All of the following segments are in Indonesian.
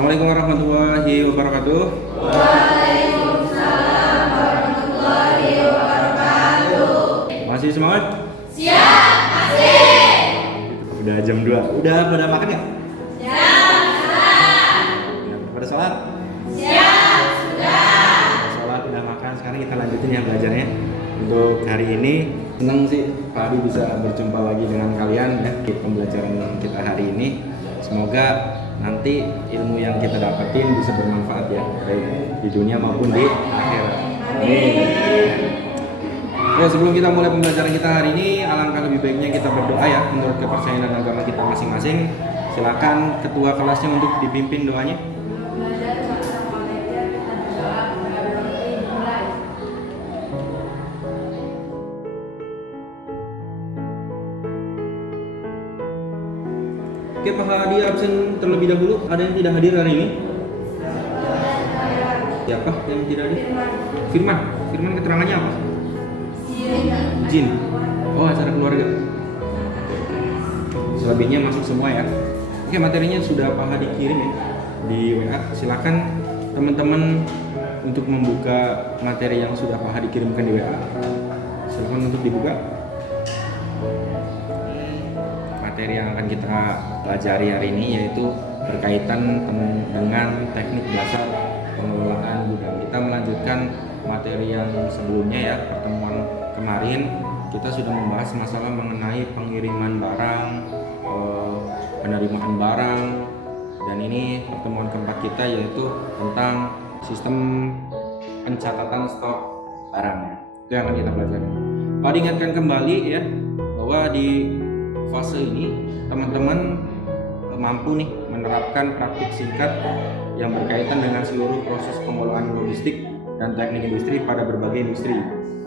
Assalamualaikum warahmatullahi wabarakatuh. Waalaikumsalam warahmatullahi wabarakatuh. Masih semangat? Siap, masih. Udah jam 2. Udah pada makan nggak? Siap, sudah. Udah pada sholat? Siap, sudah. Sholat, udah makan. Sekarang kita lanjutin ya belajarnya. Untuk hari ini senang sih Pak Adi bisa berjumpa lagi dengan kalian ya di pembelajaran kita hari ini. Semoga nanti ilmu yang kita dapetin bisa bermanfaat ya, baik di dunia maupun di akhirat. Amin. Ya, sebelum kita mulai pembelajaran kita hari ini, alangkah lebih baiknya kita berdoa ya menurut kepercayaan dan agama kita masing-masing. Silakan ketua kelasnya untuk dipimpin doanya. Oke, Pak Hadi absen terlebih dahulu. Ada yang tidak hadir hari ini? Siapa yang tidak hadir? Firman. Firman keterangannya apa? Jin. Oh, acara keluarga. Selebihnya masuk semua ya. Oke, materinya sudah Pak Hadi kirim ya di WA. Silakan teman-teman untuk membuka materi yang sudah Pak Hadi kirimkan di WA. Silakan untuk dibuka. Materi yang akan kita pelajari hari ini yaitu berkaitan dengan teknik dasar pengelolaan gudang. Kita melanjutkan materi yang sebelumnya ya, pertemuan kemarin kita sudah membahas masalah mengenai pengiriman barang, penerimaan barang, dan ini pertemuan keempat kita yaitu tentang sistem pencatatan stok barangnya. Itu yang akan kita pelajari. Pak diingatkan kembali ya bahwa di fase ini teman-teman mampu nih menerapkan praktik singkat yang berkaitan dengan seluruh proses pengelolaan logistik dan teknik industri pada berbagai industri,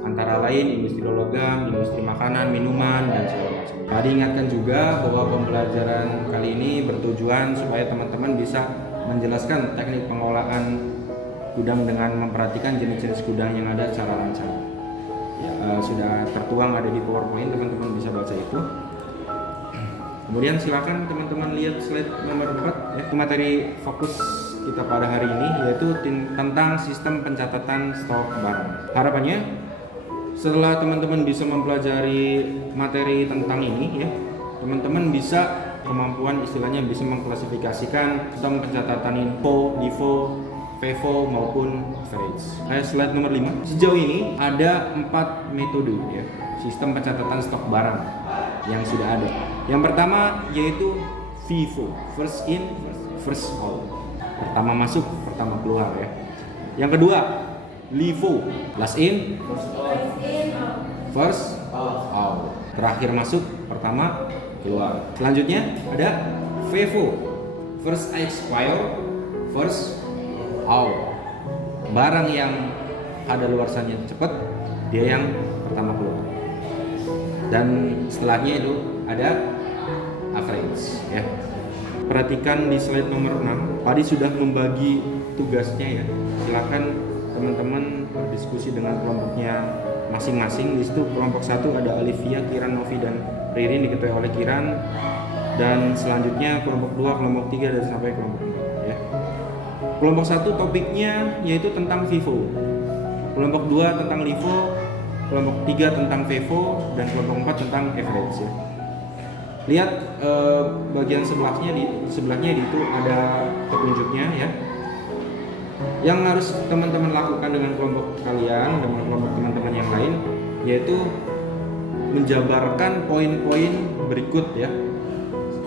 antara lain industri logam, industri makanan, minuman, dan segala macam. Tadi ingatkan juga bahwa pembelajaran kali ini bertujuan supaya teman-teman bisa menjelaskan teknik pengelolaan gudang dengan memperhatikan jenis-jenis gudang yang ada secara lancar. Sudah tertuang ada di PowerPoint, teman-teman bisa baca itu. Kemudian silakan teman-teman lihat slide nomor 4 ya, materi fokus kita pada hari ini yaitu tentang sistem pencatatan stok barang. Harapannya setelah teman-teman bisa mempelajari materi tentang ini ya, teman-teman bisa kemampuan istilahnya bisa mengklasifikasikan sistem pencatatan info, DIFO, FIFO maupun average. Slide nomor 5. Sejauh ini ada 4 metode ya, sistem pencatatan stok barang yang sudah ada. Yang pertama yaitu FIFO, first in, first out. Pertama masuk, pertama keluar ya. Yang kedua, LIFO, last in, first out. Terakhir masuk, pertama keluar. Selanjutnya ada FIFO, first expire, first out. Barang yang ada luarsanya cepat, dia yang pertama keluar. Dan setelahnya itu ada average ya. Perhatikan di slide nomor 6. Padi sudah membagi tugasnya ya. Silakan teman-teman berdiskusi dengan kelompoknya masing-masing. Di situ kelompok 1 ada Olivia, Kiran, Novi, dan Ririn diketuai oleh Kiran. Dan selanjutnya kelompok 2, kelompok 3 dan sampai kelompok 4 ya. Kelompok 1 topiknya yaitu tentang FIFO. Kelompok 2 tentang LIFO, kelompok 3 tentang FIFO, dan kelompok 4 tentang average ya. Lihat bagian sebelahnya itu ada petunjuknya ya. Yang harus teman-teman lakukan dengan kelompok kalian, dengan kelompok teman-teman yang lain, yaitu menjabarkan poin-poin berikut ya.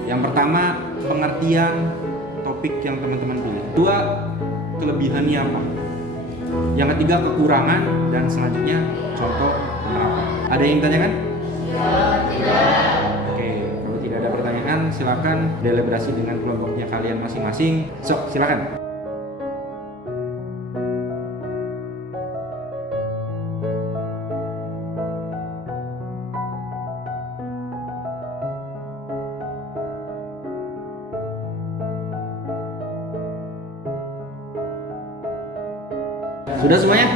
Yang pertama, pengertian topik yang teman-teman pilih. Kedua, kelebihannya apa. Yang ketiga, kekurangan, dan selanjutnya contoh penerapan. Ada yang ditanyakan? Tidak. Oke, kalau tidak ada pertanyaan, silakan deliberasi dengan kelompoknya kalian masing-masing. Sok, silakan. Sudah semuanya?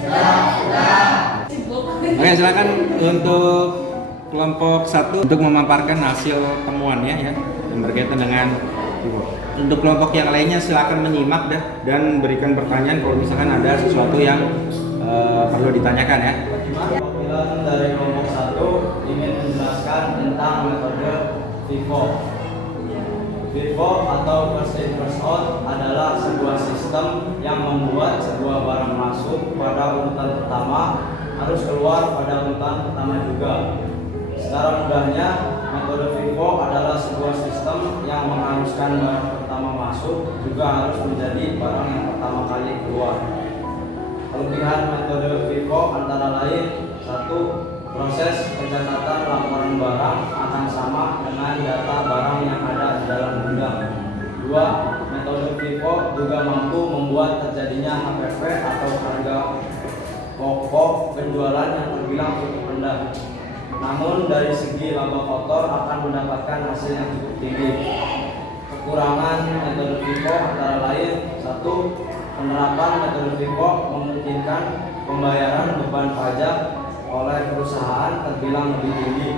Sudah. Oke, silakan untuk kelompok 1 untuk memaparkan hasil temuannya ya yang berkaitan dengan FIFO. Untuk kelompok yang lainnya silakan menyimak dan berikan pertanyaan kalau misalkan ada sesuatu yang perlu ditanyakan ya. Perwakilan dari kelompok 1 ingin menjelaskan tentang metode FIFO. FIFO atau first in first out adalah sebuah sistem yang membuat sebuah barang masuk pada urutan pertama harus keluar pada urutan pertama juga. Secara mudahnya, metode FIFO adalah sebuah sistem yang mengharuskan barang pertama masuk juga harus menjadi barang yang pertama kali keluar. Kelebihan metode FIFO antara lain: 1. Proses pencatatan laporan barang akan sama dengan data barang yang ada di dalam gudang. 2. Metode FIFO juga mampu membuat terjadinya HPP atau harga pokok penjualan yang terbilang cukup rendah. Namun dari segi laba kotor akan mendapatkan hasil yang cukup tinggi. Kekurangan metode FIFO antara lain: 1. Penerapan metode FIFO memungkinkan pembayaran beban pajak oleh perusahaan terbilang lebih tinggi.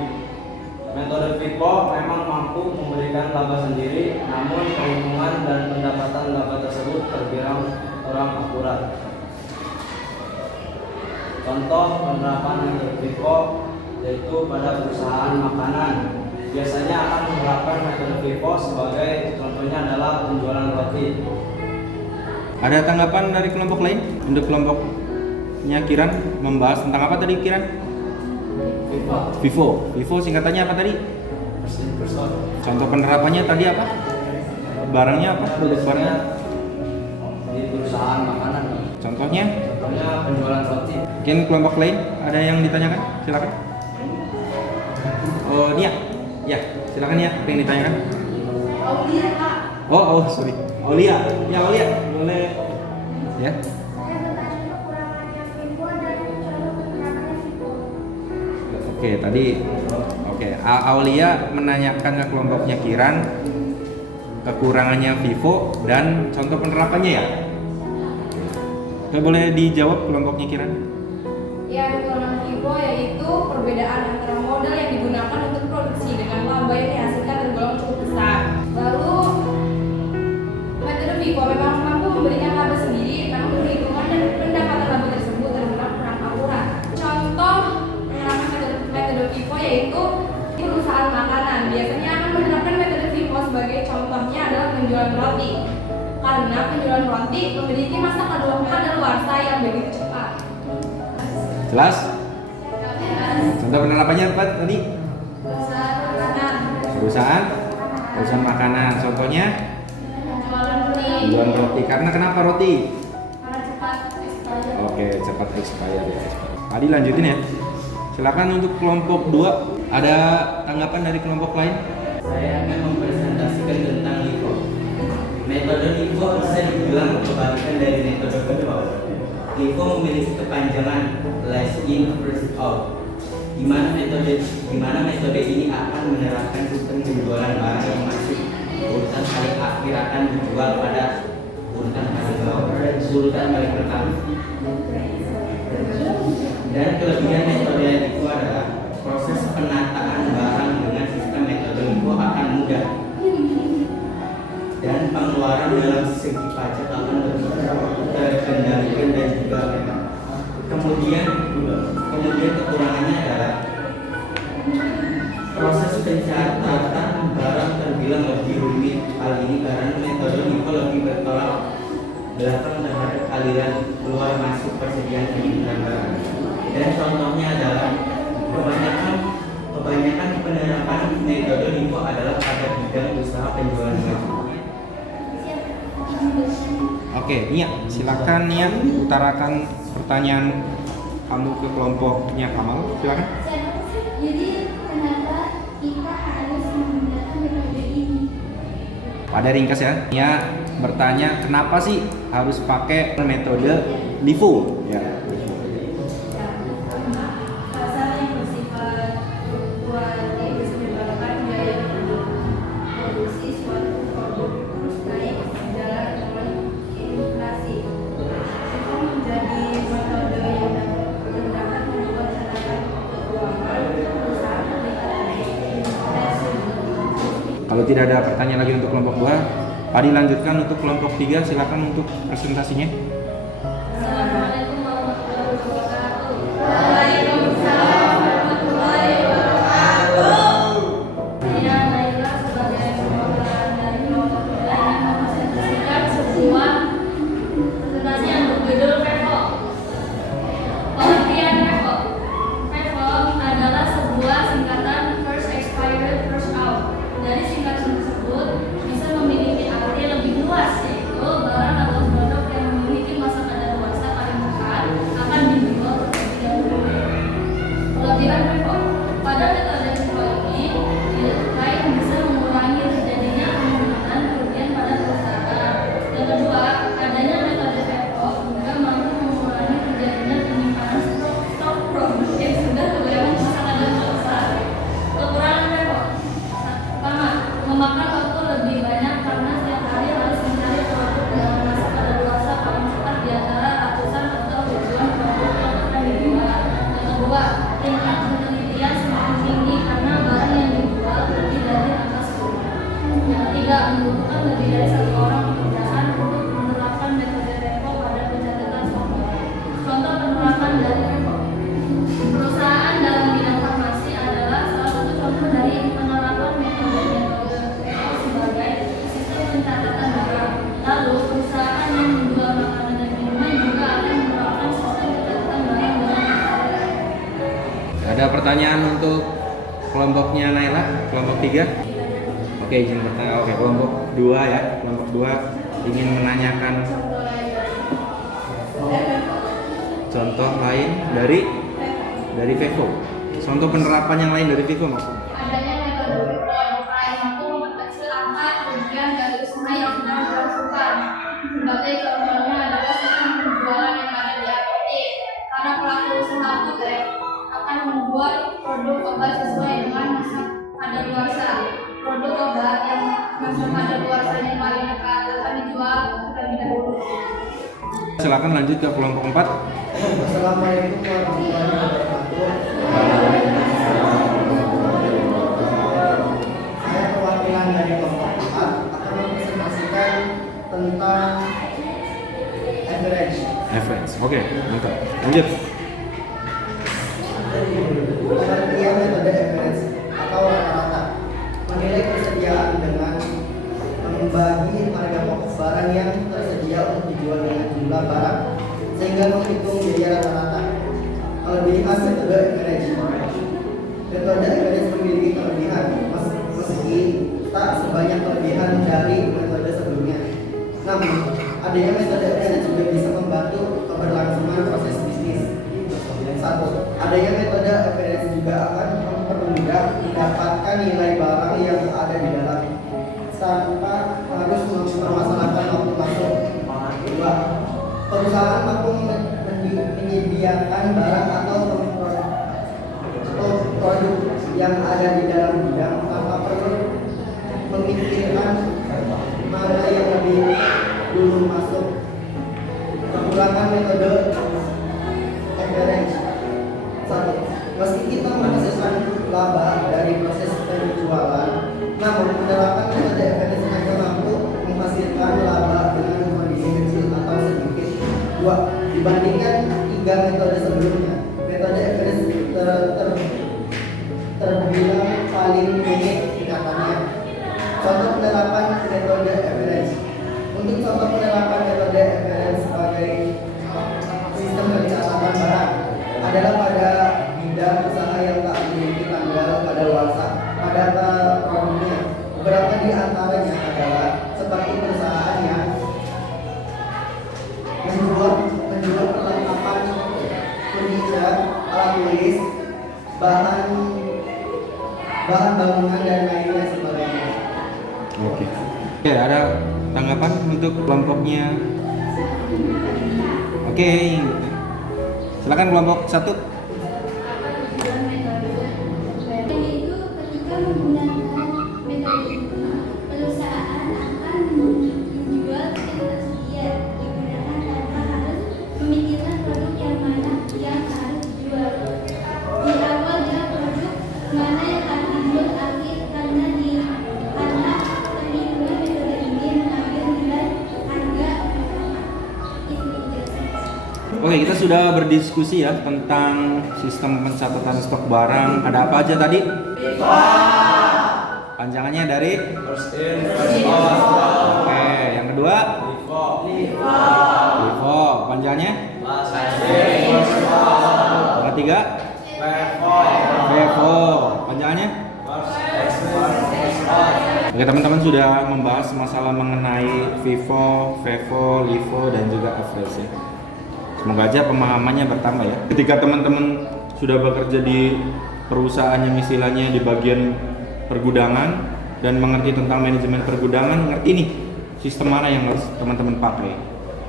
Metode FIFO memang mampu memberikan laba sendiri, namun perhitungan dan pendapatan laba tersebut terbilang kurang akurat. Contoh penerapan metode FIFO yaitu pada perusahaan makanan. Biasanya akan menerapkan metode FIFO sebagai contohnya adalah penjualan roti. Ada tanggapan dari kelompok lain? Untuk kelompoknya Kiran membahas tentang apa tadi Kiran? FIFO. FIFO singkatannya apa tadi? First in first out. Contoh penerapannya tadi apa? Barangnya apa? Produk barangnya? Di perusahaan makanan. Contohnya? Contohnya penjualan roti. Mungkin kelompok lain ada yang ditanyakan? Silakan. Oh, Nia. Ya, silakan Nia. Apa yang ditanyakan? Aulia, Kak. Oh, sorry. Aulia. Ya, Aulia. Boleh. Ya. Saya bertanya kekurangannya FIFO dan contoh penerapannya FIFO. Oke, tadi Aulia menanyakan ke kelompoknya Kiran kekurangannya FIFO dan contoh penerapannya ya. Oke, boleh dijawab kelompoknya Kiran? Ya, kekurangan FIFO yaitu perbedaan antara modal yang digunakan untuk produksi dengan laba yang dihasilkan tergolong cukup besar. Lalu, metode FIFO memang mampu memberikan laba sendiri, namun perhitungan dan pendapatan laba tersebut terbilang kurang akurat. Contoh penerapan metode FIFO yaitu perusahaan makanan. Biasanya akan menerapkan metode FIFO sebagai contohnya adalah penjualan roti. Karena penjualan roti memiliki masa kadaluarsa yang begitu cepat. Jelas? Contoh penerapannya apa tadi? Perusahaan makanan, Perusahaan makanan. Contohnya penjualan roti, jualan roti. Karena kenapa roti? karena cepat expired. Oke, cepat expire ya. Tadi lanjutin ya. Silakan untuk kelompok 2. Ada tanggapan dari kelompok lain? Saya akan mempresentasikan tentang LIFO. Metode LIFO bisa dibilang kebalikan dari metode kedua. LIFO memiliki kepanjangan last in first out, di mana metode ini akan menerapkan sistem penjualan barang yang masuk urutan paling akhir akan dijual pada urutan paling pertama. Dan kelebihan metode LIFO adalah proses penataan barang dengan sistem metode LIFO akan mudah dan pengeluaran dalam segi pajak akan lebih terkendalikan dan juga kemudian kekurangannya adalah proses pencatatan barang terbilang lebih rumit. Hal ini karena metode LIFO lebih bertolak belakang terhadap aliran keluar masuk persediaan penyimpanan barang. Dan contohnya adalah kebanyakan penerapan metode LIFO adalah pada bidang usaha penjualan baju. Oke, Nia, silakan Nia utarakan pertanyaan kamu ke kelompoknya Kamal. Silakan. Jadi kenapa kita harus menggunakan metode ini? Pada ringkas ya. Nia bertanya kenapa sih harus pakai metode LIFO? Ya. Pasar yang bersifat fluktuatif bisa menyebabkan biaya produksi suatu produk terus naik sejalan dengan inflasi. Itu menjadi metode yang dapat membuat catatan keuangan perusahaan terlihat inflasi. Kalau tidak ada pertanyaan lagi untuk kelompok 2, Pak Adi lanjutkan untuk kelompok 3, silakan untuk presentasinya. Assalamualaikum warahmatullahi wabarakatuh. Waalaikumsalam warahmatullahi wabarakatuh. Saya Naila sebagai perwakilan dari kelompok 3 ingin mempresentasikan sebuah presentasi yang berjudul FEVO. Pengertian FEVO. FEVO adalah sebuah singkatan First Expired First Out. Dari singkatan tersebut bisa memiliki arti lebih luas, yaitu barang atau produk yang memiliki masa kadaluarsa paling dekat akan dijual terlebih dahulu. Kelebihan FIFO. Pada metode FIFO ini selain bisa mengurangi terjadinya kemungkinan kerugian pada perusahaan. Yang kedua, adanya metode FIFO juga mampu mengurangi terjadinya penyimpanan stok produk yang sudah kelewat masa kadaluarsa. Kekurangan FIFO. Pertama, memakan waktu lebih banyak karena setiap hari harus mencari produk dengan masa kadaluarsa paling cepat di antara ratusan atau ribuan produk yang akan dijual. Yang kedua, tingkat penelitian semakin tinggi karena barang yang dijual lebih dari angka 10. Yang ketiga, membutuhkan lebih dari satu orang pekerjaan untuk menerapkan metode FIFO pada pencatatan stok barang. Contoh penerapan dari FIFO. Perusahaan dalam bidang farmasi adalah salah satu contoh dari penerapan metode FIFO sebagai sistem pencatatan barang. Lalu, perusahaan yang menjual makanan dan minuman juga akan menerapkan sistem pencatatan barang dengan Ada pertanyaan untuk kelompoknya Naila, kelompok 3? Oke, izin bertanya. Oke, kelompok 2 ya. Kelompok 2 ingin menanyakan contoh lain dari FIFO. Contoh penerapan yang lain dari FIFO maksudnya. adanya metode FIFO yang selain mampu memperkecil angka kerugian dari usaha yang sedang berlangsungkan. Sebagai contohnya adalah sistem penjualan yang ada di apotek. Karena pelaku usaha apotek akan menjual produk obat sesuai dengan masa kadaluarsa. Produk obat yang masa kadaluarsanya paling dekat akan dijual terlebih dahulu. Silakan lanjut ke kelompok 4. Assalamualaikum warahmatullahi wabarakatuh. Saya perwakilan dari kelompok 4 akan mempresentasikan tentang average. Average. Oke, mantap. Lanjut. Pengertian metode average atau rata-rata menilai persediaan dengan membagi harga pokok barang yang tersedia untuk dijual dengan jumlah barang sehingga menghitung biaya rata-rata. Kelebihan metode average. Metode average memiliki kelebihan meski tak sebanyak kelebihan dari metode sebelumnya. Namun, adanya metode average juga bisa membantu keberlangsungan proses bisnis. Satu, adanya metode average juga akan mempermudah mendapatkan nilai barang yang ada di dalam tanpa harus mempermasalahkan waktu masuk. Dua, perusahaan mampu menyediakan barang atau produk yang ada di dalam gudang tanpa perlu memikirkan mana yang lebih dulu masuk. Kekurangan metode average. Satu, meski kita menghasilkan laba dari proses penjualan, namun penerapan metode average hanya mampu menghasilkan laba dengan kondisi kecil atau sedikit. Dua, dibandingkan 3 metode sebelumnya, metode average terbilang paling minim tingkatannya. Contoh penerapan metode average. Untuk contoh penerapan metode average sebagai sistem pencatatan barang adalah pada bidang usaha yang tak memiliki tanggal kadaluarsa pada produknya. Beberapa di antaranya adalah seperti perusahaan yang menjual perlengkapan furniture, alat tulis, bahan bangunan dan lainnya sebagainya. Oke. Oke, ada tanggapan untuk kelompoknya? Oke. Silakan kelompok 1. Yaitu ketika menggunakan metode ini, perusahaan akan menjual yang tersedia digunakan tanpa harus memikirkan produk yang mana yang harus dijual. Di awal dia produk mana yang harus dijual karena Oke, kita sudah berdiskusi ya tentang sistem pencatatan stok barang. Ada apa aja tadi? Panjangannya dari? First in, first out. Oke, yang kedua? LIFO. Panjangannya? Last in, first out. Yang ketiga? FIFO. Panjangannya? First out. Oke, teman-teman sudah membahas masalah mengenai FIFO, FIFO, LIFO, dan juga average ya. Semoga aja pemahamannya bertambah ya. Ketika teman-teman sudah bekerja di perusahaan yang istilahnya di bagian pergudangan dan mengerti tentang manajemen pergudangan, ngerti nih sistem mana yang harus teman-teman pakai.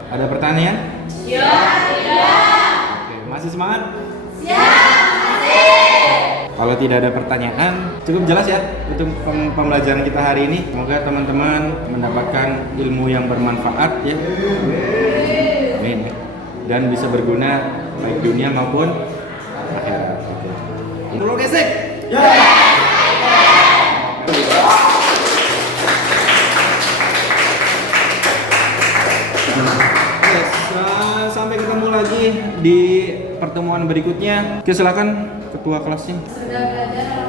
Ada pertanyaan? Ya, Oke, masih semangat? Kalau tidak ada pertanyaan, cukup jelas ya untuk pembelajaran kita hari ini. Semoga teman-teman mendapatkan ilmu yang bermanfaat ya. Amin ya. Dan bisa berguna baik dunia maupun akhirat. Oke. Terus gesek. Sampai ketemu lagi di pertemuan berikutnya. Oke, silakan ketua kelasnya. sudah belajar